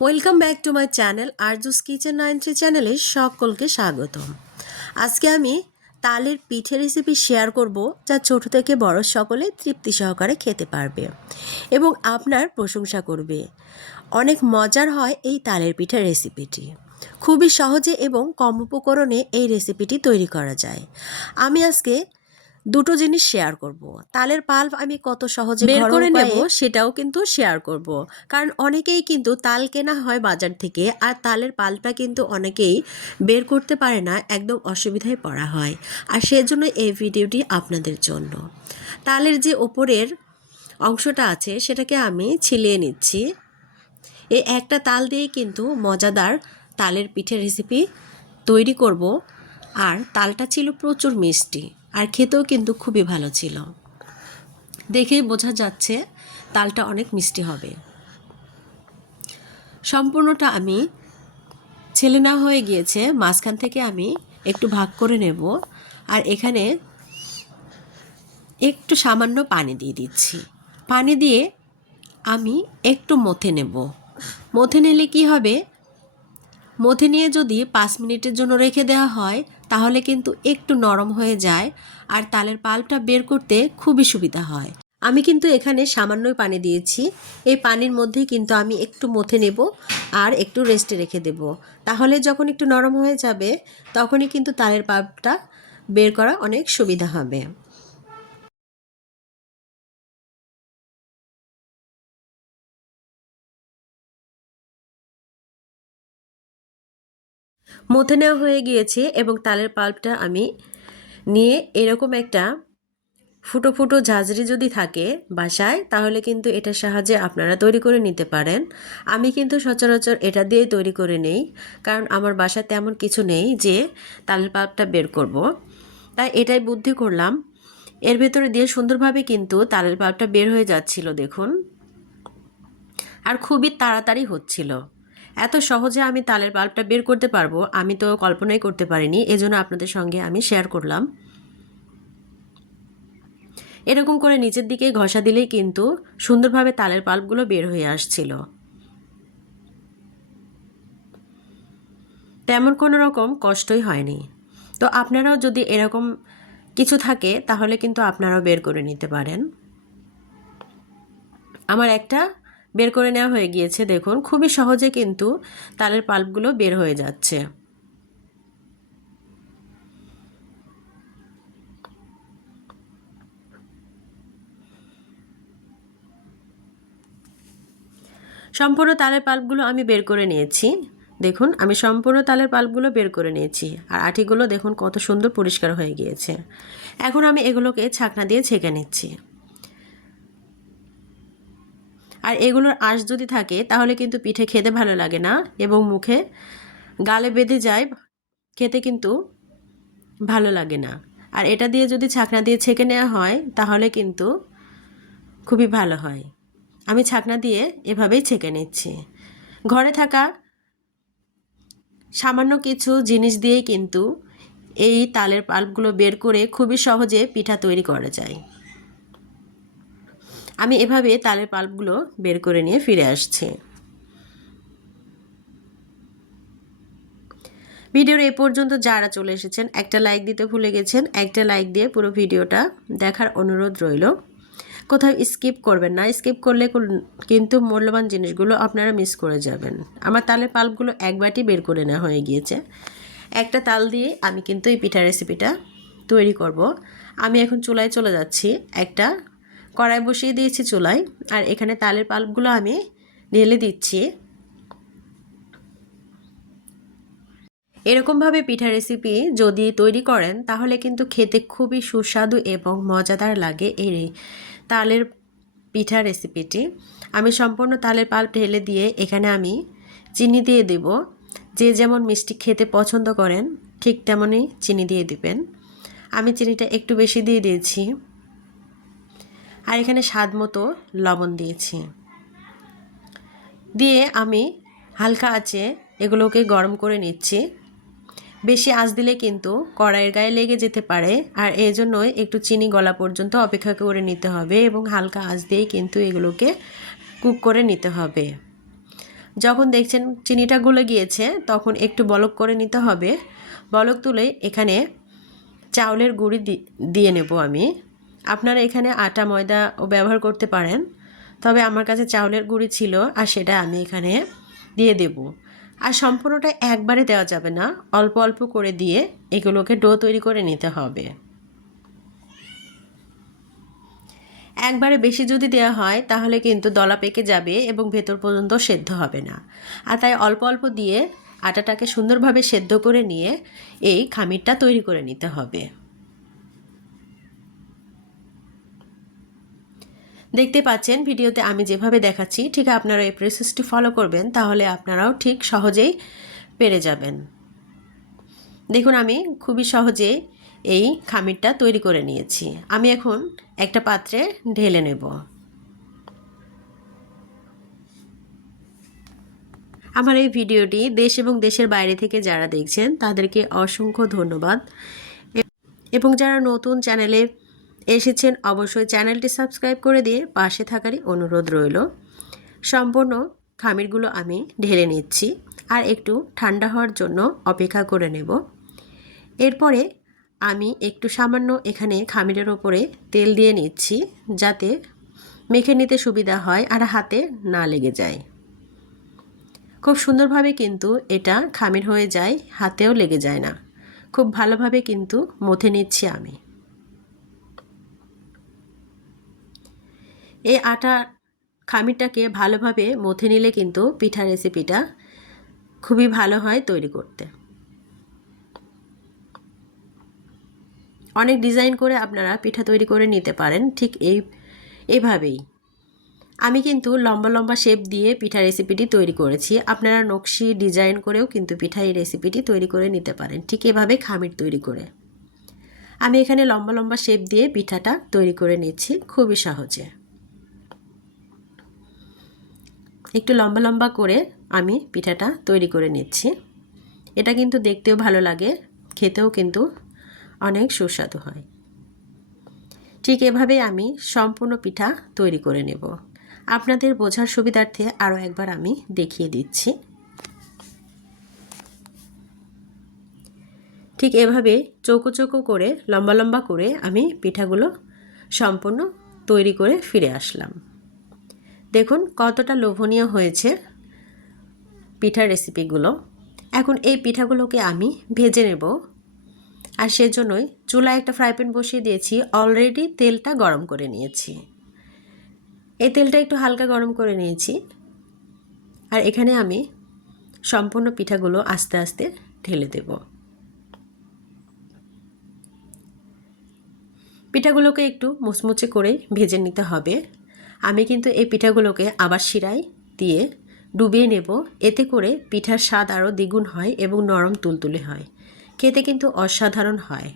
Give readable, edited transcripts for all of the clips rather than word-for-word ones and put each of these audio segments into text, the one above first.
Welcome back to my channel Arju's kitchen 93 চ্যানেলে সকলকে স্বাগতম। আজকে আমি তালের পিঠে রেসিপি শেয়ার করব, যা ছোট থেকে বড় সকলে তৃপ্তি সহকারে খেতে পারবে এবং আপনার প্রশংসা করবে। অনেক মজার হয় এই তালের পিঠা রেসিপিটি। খুবই সহজে এবং কম উপকরণে এই রেসিপিটি তৈরি করা যায়। আমি আজকে দুটো জিনিস শেয়ার করব। তালের পাল্প আমি কত সহজে বের করে নেব সেটাও কিন্তু শেয়ার করব, কারণ অনেকেই কিন্তু তাল কেনা হয় বাজার থেকে, আর তালের পাল্পটা কিন্তু অনেকেই বের করতে পারে না, একদম অসুবিধায় পড়া হয়। আর সেজন্য এই ভিডিওটি আপনাদের জন্য। তালের যে ওপরের অংশটা আছে সেটাকে আমি ছিলিয়ে নিচ্ছি। এই একটা তাল দিয়েই কিন্তু মজাদার তালের পিঠে রেসিপি তৈরি করব। আর তালটা ছিল প্রচুর মিষ্টি, আর খেতেও কিন্তু খুবই ভালো ছিল। দেখেই বোঝা যাচ্ছে তালটা অনেক মিষ্টি হবে। সম্পূর্ণটা আমি ছেলে না হয়ে গিয়েছে, মাঝখান থেকে আমি একটু ভাগ করে নেব। আর এখানে একটু সামান্য পানি দিয়ে দিচ্ছি। পানি দিয়ে আমি একটু মথে নেব। মথে নিলে কি হবে, মথে নিয়ে যদি 5 মিনিটের জন্য রেখে দেওয়া হয় তাহলে কিন্তু একটু নরম হয়ে যায়, আর তালের পাল্পটা বের করতে খুবই সুবিধা হয়। আমি কিন্তু এখানে সামান্যই পানি দিয়েছি। এই পানির মধ্যেই কিন্তু আমি একটু মথে নেব আর একটু রেস্টে রেখে দেব। তাহলে যখন একটু নরম হয়ে যাবে তখনই কিন্তু তালের পাল্পটা বের করা অনেক সুবিধা হবে। মথে নেওয়া হয়ে গিয়েছে এবং তালের পাল্পটা আমি নিয়ে এরকম একটা ফুটো ফুটো ঝাঁঝরি যদি থাকে বাসায়, তাহলে কিন্তু এটার সাহায্যে আপনারা তৈরি করে নিতে পারেন। আমি কিন্তু সচরাচর এটা দিয়েই তৈরি করে নেই, কারণ আমার বাসায় তেমন কিছু নেই যে তালের পাল্পটা বের করব। তাই এটাই বুদ্ধি করলাম। এর ভেতরে দিয়ে সুন্দরভাবে কিন্তু তালের পাল্পটা বের হয়ে যাচ্ছিল দেখুন, আর খুবই তাড়াতাড়ি হচ্ছিল। এত সহজে আমি তালের পাল্পটা বের করতে পারবো আমি তো কল্পনাই করতে পারিনি, এজন্য আপনাদের সঙ্গে আমি শেয়ার করলাম। এরকম করে নিচের দিকে ঘষা দিলেই কিন্তু সুন্দরভাবে তালের পাল্পগুলো বের হয়ে আসছিল। তেমন কোনো রকম কষ্টই হয়নি। তো আপনারাও যদি এরকম কিছু থাকে তাহলে কিন্তু আপনারাও বের করে নিতে পারেন। আমার একটা বের করে নেওয়া হয়ে গিয়েছে দেখুন, খুবই সহজে কিন্তু তালের পাল্পগুলো বের হয়ে যাচ্ছে। সম্পূর্ণ তালের পাল্পগুলো আমি বের করে নিয়েছি। দেখুন আমি সম্পূর্ণ তালের পাল্পগুলো বের করে নিয়েছি, আর আঠিগুলো দেখুন কত সুন্দর পরিষ্কার হয়ে গিয়েছে। এখন আমি এগুলোকে ছাকনা দিয়ে ছেঁকে নিচ্ছি। আর এগুলোর আঁশ যদি থাকে তাহলে কিন্তু পিঠে খেতে ভালো লাগে না এবং মুখে গালে বেঁধে যায়, খেতে কিন্তু ভালো লাগে না। আর এটা দিয়ে যদি ছাকনা দিয়ে ছেঁকে নেওয়া হয় তাহলে কিন্তু খুবই ভালো হয়। আমি ছাকনা দিয়ে এভাবেই ছেঁকে নিচ্ছি। ঘরে থাকা সামান্য কিছু জিনিস দিয়েই কিন্তু এই তালের পাল্পগুলো বের করে খুবই সহজে পিঠা তৈরি করা যায়। আমি এভাবে তালের পাল্পগুলো বের করে নিয়ে ফিরে আসছি। ভিডিওর এই পর্যন্ত যারা চলে এসেছেন একটা লাইক দিতে ভুলে গেছেন, একটা লাইক দিয়ে পুরো ভিডিওটা দেখার অনুরোধ রইল। কোথাও স্কিপ করবেন না, স্কিপ করলে কিন্তু মূল্যবান জিনিসগুলো আপনারা মিস করে যাবেন। আমার তালের পাল্পগুলো এক বাটি বের করে নেওয়া হয়ে গিয়েছে। একটা তাল দিয়ে আমি কিন্তু এই পিঠা রেসিপিটা তৈরি করব। আমি এখন চুলায় চলে যাচ্ছি। একটা কড়াই বসিয়ে দিয়েছি চুলায়, আর এখানে তালের পাল্পগুলো আমি ঢেলে দিচ্ছি। এরকমভাবে পিঠা রেসিপি যদি তৈরি করেন তাহলে কিন্তু খেতে খুবই সুস্বাদু এবং মজাদার লাগে এই তালের পিঠা রেসিপিটি। আমি সম্পূর্ণ তালের পাল্প ঢেলে দিয়ে এখানে আমি চিনি দিয়ে দেব। যে যেমন মিষ্টি খেতে পছন্দ করেন ঠিক তেমনই চিনি দিয়ে দিবেন। আমি চিনিটা একটু বেশি দিয়ে দিয়েছি, আর এখানে স্বাদ মতো লবণ দিয়েছি। দিয়ে আমি হালকা আঁচে এগুলোকে গরম করে নিচ্ছি। বেশি আঁচ দিলে কিন্তু কড়াইয়ের গায়ে লেগে যেতে পারে, আর এই জন্যই একটু চিনি গলা পর্যন্ত অপেক্ষা করে নিতে হবে এবং হালকা আঁচ দিয়েই কিন্তু এগুলোকে কুক করে নিতে হবে। যখন দেখছেন চিনিটা গলে গিয়েছে তখন একটু বলক করে নিতে হবে। বলক তুলে এখানে চাউলের গুঁড়ি দিয়ে নেব আমি। আপনারা এখানে আটা ময়দাও ব্যবহার করতে পারেন, তবে আমার কাছে চাউলের গুঁড়ি ছিল আর সেটা আমি এখানে দিয়ে দেব। আর সম্পূর্ণটা একবারে দেওয়া যাবে না, অল্প অল্প করে দিয়ে এগুলোকে ডো তৈরি করে নিতে হবে। একবারে বেশি যদি দেওয়া হয় তাহলে কিন্তু দলা পেকে যাবে এবং ভেতর পর্যন্ত সেদ্ধ হবে না। আর তাই অল্প অল্প দিয়ে আটাটাকে সুন্দরভাবে সেদ্ধ করে নিয়ে এই খামিরটা তৈরি করে নিতে হবে। দেখতে পাচ্ছেন ভিডিওতে আমি যেভাবে দেখাচ্ছি ঠিক আপনারা এই প্রসেসটি ফলো করবেন, তাহলে আপনারাও ঠিক সহজেই পেরে যাবেন। দেখুন আমি খুবই সহজে এই খামিরটা তৈরি করে নিয়েছি। আমি এখন একটা পাত্রে ঢেলে নেব। আমার এই ভিডিওটি দেশ এবং দেশের বাইরে থেকে যারা দেখছেন তাদেরকে অসংখ্য ধন্যবাদ, এবং যারা নতুন চ্যানেলে এসেছেন অবশ্যই চ্যানেলটি সাবস্ক্রাইব করে দিয়ে পাশে থাকারই অনুরোধ রইল। সম্পূর্ণ খামিরগুলো আমি ঢেলে নিচ্ছি আর একটু ঠান্ডা হওয়ার জন্য অপেক্ষা করে নেব। এরপরে আমি একটু সামান্য এখানে খামিরের ওপরে তেল দিয়ে নিচ্ছি যাতে মেখে নিতে সুবিধা হয় আর হাতে না লেগে যায়। খুব সুন্দরভাবে কিন্তু এটা খামির হয়ে যায়, হাতেও লেগে যায় না। খুব ভালোভাবে কিন্তু মথে নিচ্ছি আমি। এই আটা খামিরটাকে ভালোভাবে মথে নিলে কিন্তু পিঠা রেসিপিটা খুবই ভালো হয় তৈরি করতে। অনেক ডিজাইন করে আপনারা পিঠা তৈরি করে নিতে পারেন, ঠিক এইভাবেই। আমি কিন্তু লম্বা লম্বা শেপ দিয়ে পিঠা রেসিপিটি তৈরি করেছি। আপনারা নকশি ডিজাইন করেও কিন্তু পিঠা এই রেসিপিটি তৈরি করে নিতে পারেন, ঠিক এভাবে খামির তৈরি করে। আমি এখানে লম্বা লম্বা শেপ দিয়ে পিঠাটা তৈরি করে নিচ্ছি খুবই সহজে। একটু লম্বা লম্বা করে আমি পিঠাটা তৈরি করে নিচ্ছি। এটা কিন্তু দেখতেও ভালো লাগে, খেতেও কিন্তু অনেক সুস্বাদু হয়। ঠিক এভাবেই আমি সম্পূর্ণ পিঠা তৈরি করে নেব। আপনাদের বোঝার সুবিধার্থে আরও একবার আমি দেখিয়ে দিচ্ছি। ঠিক এভাবে চৌকো চৌকো করে লম্বা লম্বা করে আমি পিঠাগুলো সম্পূর্ণ তৈরি করে ফিরে আসলাম। দেখুন কতটা লোভনীয় হয়েছে পিঠার রেসিপিগুলো। এখন এই পিঠাগুলোকে আমি ভেজে নেব, আর সেজন্যই চুলায় একটা ফ্রাই প্যান বসিয়ে দিয়েছি। অলরেডি তেলটা গরম করে নিয়েছি। এই তেলটা একটু হালকা গরম করে নিয়েছি, আর এখানে আমি সম্পূর্ণ পিঠাগুলো আস্তে আস্তে ঢেলে দেব। পিঠাগুলোকে একটু মুচমুচে করে ভেজে নিতে হবে। আমি কিন্তু এই পিঠাগুলোকে আবার শিরায় দিয়ে ডুবিয়ে নেব, এতে করে পিঠার স্বাদ আরও দ্বিগুণ হয় এবং নরম তুলতুলে হয়, খেতে কিন্তু অসাধারণ হয়।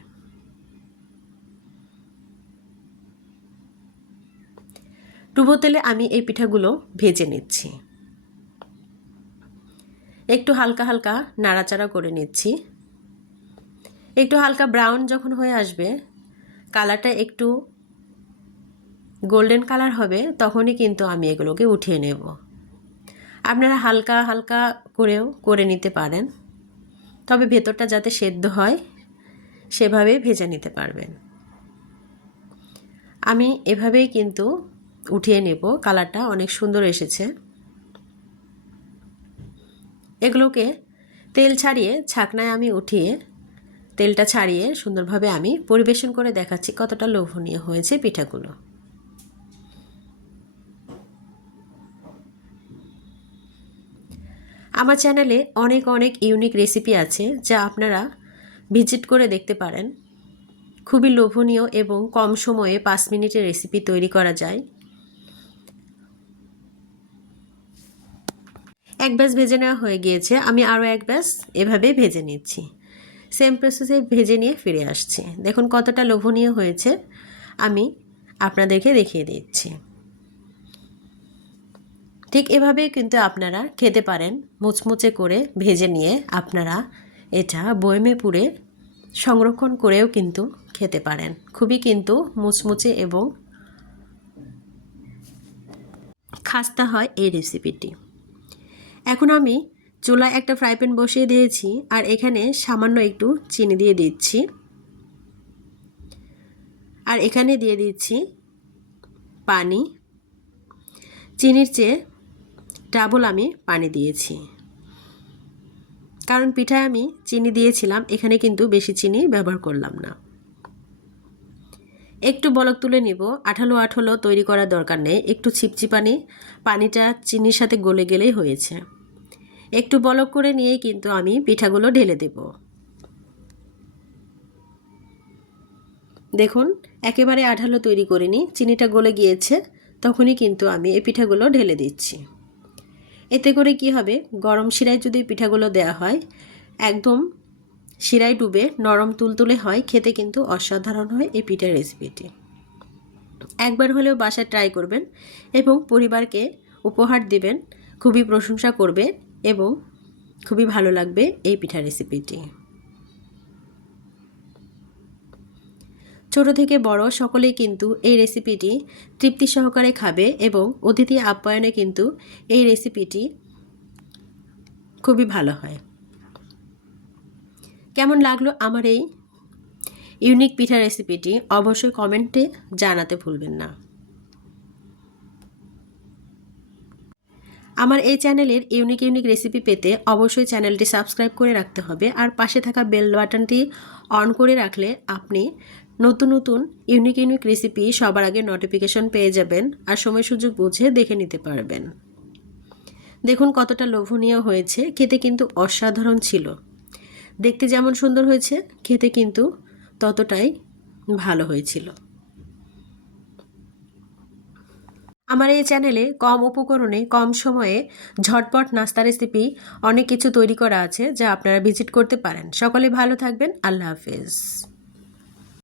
ডুবো তেলে আমি এই পিঠাগুলো ভেজে নিচ্ছি। একটু হালকা হালকা নাড়াচাড়া করে নিচ্ছি। একটু হালকা ব্রাউন যখন হয়ে আসবে, কালারটা একটু গোল্ডেন কালার হবে, তখনই কিন্তু আমি এগুলোকে উঠিয়ে নেব। আপনারা হালকা হালকা করেও করে নিতে পারেন, তবে ভেতরটা যাতে সেদ্ধ হয় সেভাবে ভেজে নিতে পারবেন। আমি এভাবেই কিন্তু উঠিয়ে নেব, কালারটা অনেক সুন্দর এসেছে। এগুলোকে তেল ছাড়িয়ে ছাকনায় আমি উঠিয়ে তেলটা ছাড়িয়ে সুন্দরভাবে আমি পরিবেশন করে দেখাচ্ছি কতটা লোভনীয় হয়েছে পিঠাগুলো। আমার চ্যানেলে অনেক অনেক ইউনিক রেসিপি আছে যা আপনারা ভিজিট করে দেখতে পারেন। খুবই লোভনীয় এবং কম সময়ে 5 মিনিটের রেসিপি তৈরি করা যায়। এক ব্যাচ ভেজে নেওয়া হয়ে গিয়েছে, আমি আরও এক ব্যাচ এভাবে ভেজে নিচ্ছি। সেম প্রসেসে ভেজে নিয়ে ফিরে আসছি। দেখুন কতটা লোভনীয় হয়েছে, আমি আপনাদেরকে দেখিয়ে দিচ্ছি। ঠিক এভাবে কিন্তু আপনারা খেতে পারেন, মুচমুচে করে ভেজে নিয়ে আপনারা এটা বয়মে পুরে সংরক্ষণ করেও কিন্তু খেতে পারেন। খুবই কিন্তু মুচমুচে এবং খাস্তা হয় এই রেসিপিটি। এখন আমি চুলায় একটা ফ্রাই প্যান বসিয়ে দিয়েছি আর এখানে সামান্য একটু চিনি দিয়ে দিচ্ছি আর এখানে দিয়ে দিচ্ছি পানি। চিনির চেয়ে ডাবল আমি পানি দিয়েছি, কারণ পিঠায় আমি চিনি দিয়েছিলাম, এখানে কিন্তু বেশি চিনি ব্যবহার করলাম না। একটু বলক তুলে নিব, আঠালো আঠালো তৈরি করার দরকার নেই, একটু ছিপছিপানি, পানিটা চিনির সাথে গলে গেলেই হয়েছে। একটু বলক করে নিয়েই কিন্তু আমি পিঠাগুলো ঢেলে দেব। দেখুন একেবারে আঠালো তৈরি করিনি, চিনিটা গলে গিয়েছে, তখনই কিন্তু আমি এই পিঠাগুলো ঢেলে দিচ্ছি। এতে করে কি হবে, গরম শিরায় যদি পিঠাগুলো দেওয়া হয় একদম শিরায় ডুবে নরম তুলতুলে হয়, খেতে কিন্তু অসাধারণ হয় এই পিঠার রেসিপিটি। একবার হলেও বাসায় ট্রাই করবেন এবং পরিবারকে উপহার দিবেন, খুবই প্রশংসা করবে এবং খুবই ভালো লাগবে এই পিঠা রেসিপিটি। ছোট থেকে বড় সকলেই কিন্তু এই রেসিপিটি তৃপ্তি সহকারে খাবে এবং অতিথি আপ্যায়নে কিন্তু এই রেসিপিটি খুবই ভালো হয়। কেমন লাগলো আমার এই ইউনিক পিঠা রেসিপিটি অবশ্যই কমেন্টে জানাতে ভুলবেন না। আমার এই চ্যানেলের ইউনিক ইউনিক রেসিপি পেতে অবশ্যই চ্যানেলটি সাবস্ক্রাইব করে রাখতে হবে আর পাশে থাকা বেল বাটনটি অন করে রাখলে আপনি নতুন নতুন ইউনিক ইউনিক রেসিপি সবার আগে নোটিফিকেশন পেয়ে যাবেন আর সময় সুযোগ বুঝে দেখে নিতে পারবেন। দেখুন কতটা লোভনীয় হয়েছে, খেতে কিন্তু অসাধারণ ছিল। দেখতে যেমন সুন্দর হয়েছে, খেতে কিন্তু ততটাই ভালো হয়েছিল। আমার এই চ্যানেলে কম উপকরণে কম সময়ে ঝটপট নাস্তা রেসিপি অনেক কিছু তৈরি করা আছে, যা আপনারা ভিজিট করতে পারেন। সকলে ভালো থাকবেন। আল্লাহ হাফেজ।